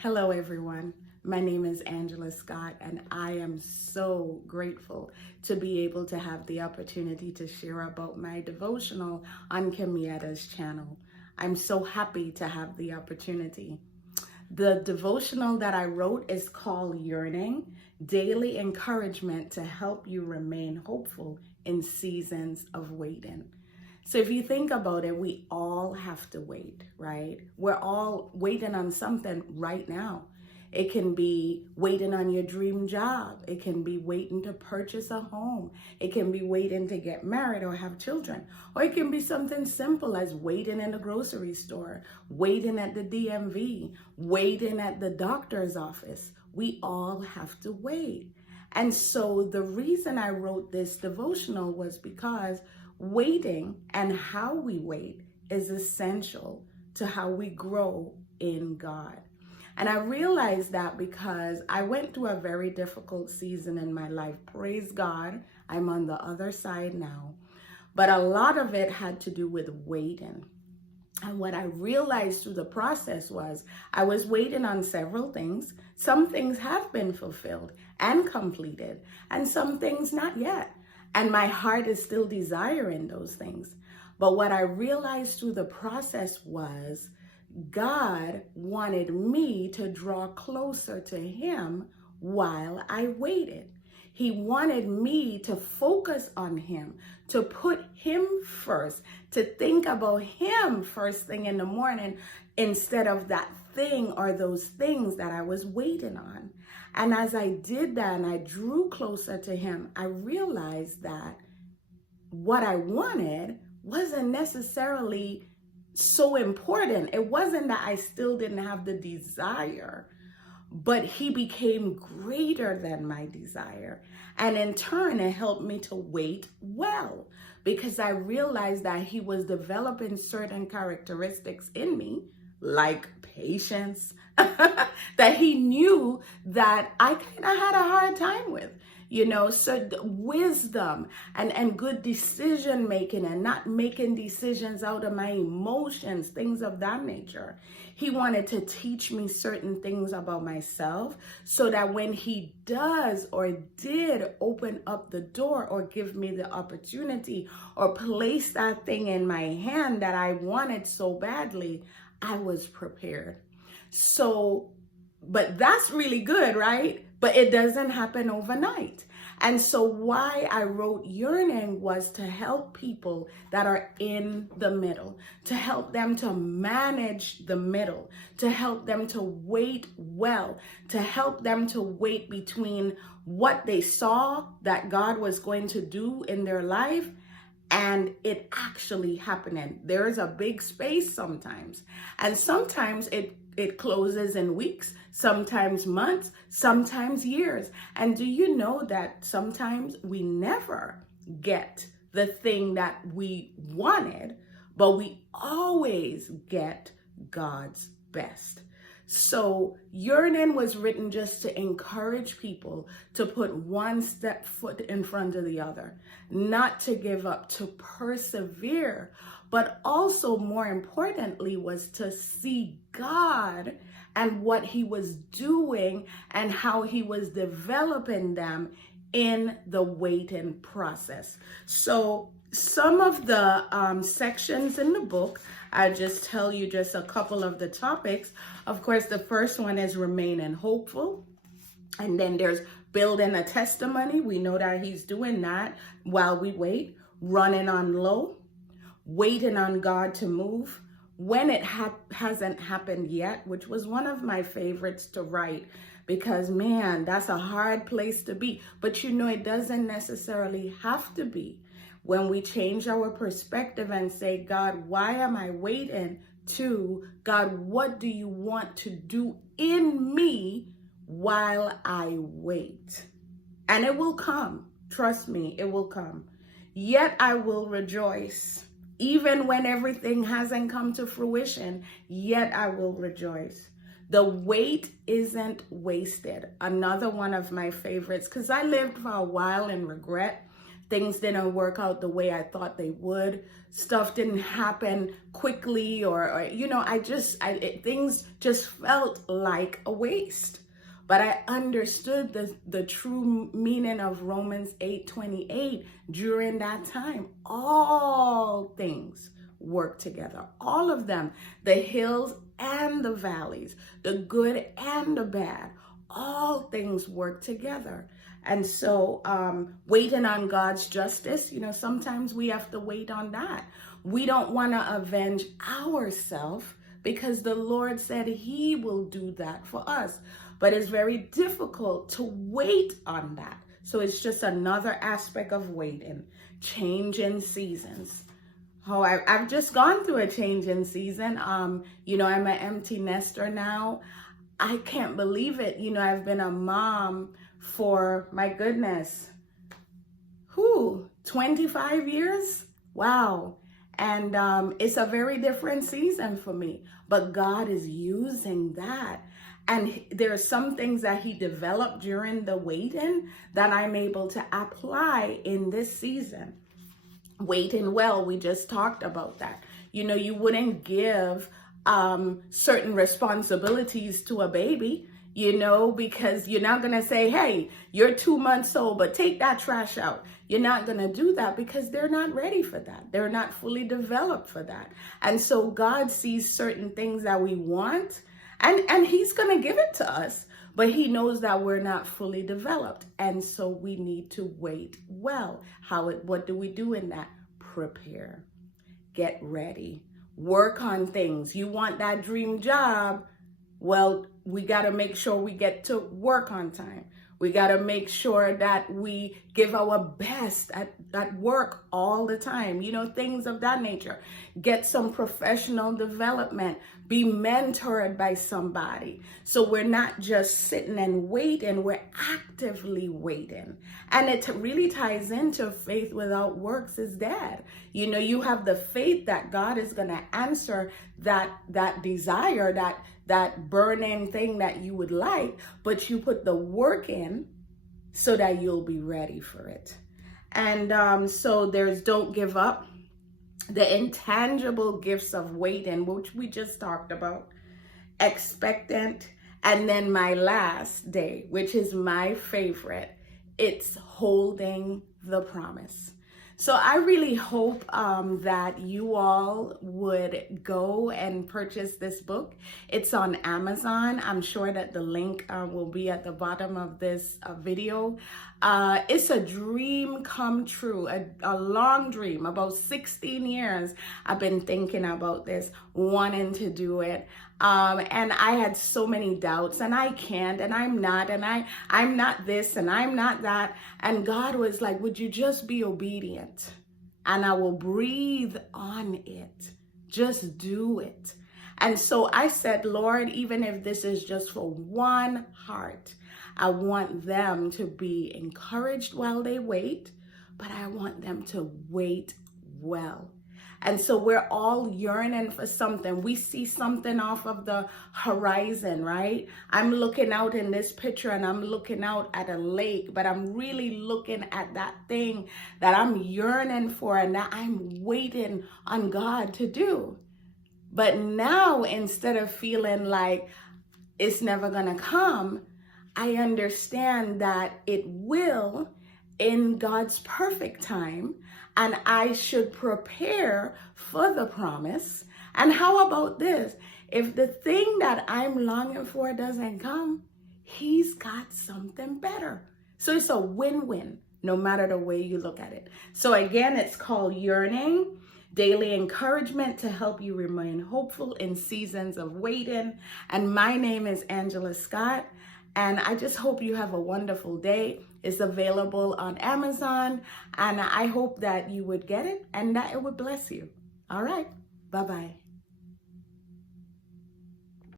Hello, everyone. My name is Angela Scott, and I am so grateful to be able to have the opportunity to share about my devotional on Kimietta's channel. I'm so happy to have the opportunity. The devotional that I wrote is called Yearning, Daily Encouragement to Help You Remain Hopeful in Seasons of Waiting. So if you think about it, we all have to wait, right? We're all waiting on something right now. It can be waiting on your dream job. It can be waiting to purchase a home. It can be waiting to get married or have children. Or it can be something simple as waiting in the grocery store, waiting at the DMV, waiting at the doctor's office. We all have to wait. And so the reason I wrote this devotional was because waiting and how we wait is essential to how we grow in God. And I realized that because I went through a very difficult season in my life. Praise God, I'm on the other side now. But a lot of it had to do with waiting. And what I realized through the process was I was waiting on several things. Some things have been fulfilled and completed, and some things not yet. And my heart is still desiring those things. But what I realized through the process was God wanted me to draw closer to Him while I waited. He wanted me to focus on Him, to put Him first, to think about Him first thing in the morning instead of that thing or those things that I was waiting on. And as I did that and I drew closer to Him, I realized that what I wanted wasn't necessarily so important. It wasn't that I still didn't have the desire, but He became greater than my desire. And in turn, it helped me to wait well, because I realized that He was developing certain characteristics in me, like patience, that He knew that I kind of had a hard time with. So wisdom and good decision making and not making decisions out of my emotions, things of that nature. He wanted to teach me certain things about myself so that when He does or did open up the door or give me the opportunity or place that thing in my hand that I wanted so badly, I was prepared. So, but that's really good, right? But it doesn't happen overnight. And so why I wrote Yearning was to help people that are in the middle, to help them to manage the middle, to help them to wait well, to help them to wait between what they saw that God was going to do in their life and it actually happening. There is a big space sometimes. And sometimes it closes in weeks, sometimes months, sometimes years. And do you know that sometimes we never get the thing that we wanted, but we always get God's best. So Yearning was written just to encourage people to put one step foot in front of the other, not to give up, to persevere, but also more importantly was to see God and what He was doing and how He was developing them in the waiting process. So some of the sections in the book, I'll just tell you just a couple of the topics. Of course, the first one is remaining hopeful. And then there's building a testimony. We know that He's doing that while we wait. Running on low. Waiting on God to move. When it hasn't happened yet, which was one of my favorites to write. Because, man, that's a hard place to be. But it doesn't necessarily have to be. When we change our perspective and say, God, why am I waiting? To God, what do you want to do in me while I wait? And it will come. Trust me, it will come. Yet I will rejoice. Even when everything hasn't come to fruition, yet I will rejoice. The wait isn't wasted. Another one of my favorites, because I lived for a while in regret. things didn't work out the way I thought they would. Stuff didn't happen quickly, or things just felt like a waste. But I understood the true meaning of Romans 8:28 during that time. All things work together, all of them, the hills and the valleys, the good and the bad, all things work together. And so waiting on God's justice, sometimes we have to wait on that. We don't want to avenge ourselves because the Lord said he will do that for us. But it's very difficult to wait on that. So it's just another aspect of waiting, change in seasons. Oh, I've just gone through a change in season. I'm an empty nester now. I can't believe it. I've been a mom for, my goodness, 25 years? Wow. And it's a very different season for me. But God is using that. And there are some things that he developed during the waiting that I'm able to apply in this season. Waiting well, we just talked about that. You wouldn't give certain responsibilities to a baby, because you're not going to say, hey, you're 2 months old, but take that trash out. You're not going to do that because they're not ready for that. They're not fully developed for that. And so God sees certain things that we want, and he's going to give it to us, but he knows that we're not fully developed. And so we need to wait well. What do we do in that? Prepare, get ready, work on things. You want that dream job? Well, we got to make sure we get to work on time. We got to make sure that we give our best at work all the time, things of that nature. Get some professional development, be mentored by somebody. So we're not just sitting and waiting, we're actively waiting. And it really ties into faith without works is dead. You have the faith that God is going to answer that desire, that burning thing that you would like, but you put the work in so that you'll be ready for it. And so there's don't give up, the intangible gifts of waiting, which we just talked about, expectant, and then my last day, which is my favorite, it's holding the promise. So I really hope that you all would go and purchase this book. It's on Amazon. I'm sure that the link will be at the bottom of this video. It's a dream come true, a long dream. About 16 years I've been thinking about this, wanting to do it. And I had so many doubts, and I can't, and I'm not, and I'm not this, and I'm not that. And God was like, would you just be obedient? And I will breathe on it. Just do it. And so I said, Lord, even if this is just for one heart, I want them to be encouraged while they wait, but I want them to wait well. And so we're all yearning for something. We see something off of the horizon, right? I'm looking out in this picture and I'm looking out at a lake, but I'm really looking at that thing that I'm yearning for and that I'm waiting on God to do. But now, instead of feeling like it's never gonna come, I understand that it will in God's perfect time, and I should prepare for the promise. And how about this? If the thing that I'm longing for doesn't come, he's got something better. So it's a win-win, no matter the way you look at it. So again, it's called Yearning, daily encouragement to help you remain hopeful in seasons of waiting. And my name is Angela Scott. And I just hope you have a wonderful day. It's available on Amazon, and I hope that you would get it and that it would bless you. All right. Bye-bye.